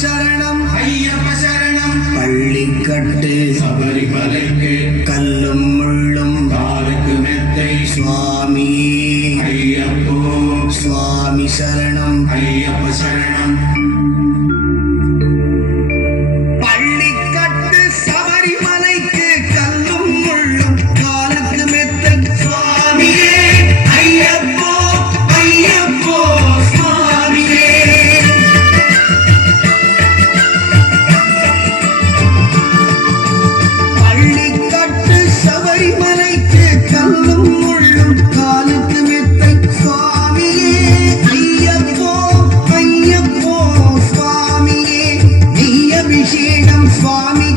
சரணம் ஐயப்ப சரணம் பள்ளிக்கட்டு சபரிமலைக்கு கல்லும் முள்ளும் காலுக்கு மெத்தை சுவாமி ஐயப்போ சுவாமி சரணம் ஐயப்ப சரணம் பள்ளிக்கட்டு சபரிமலைக்கு கல்லும் முள்ளும் காலுக்கு மெத்தை சுவாமியே ஐயப்போ ஐயப்போ சுவாமியே பள்ளிக்கட்டு சபரிமலைக்கு கல்லும் முள்ளும் காலுக்கு மெத்தை சுவாமியே ஐயப்போ ஐயப்போ சுவாமியே நெய் அபிஷேகம் சுவாமி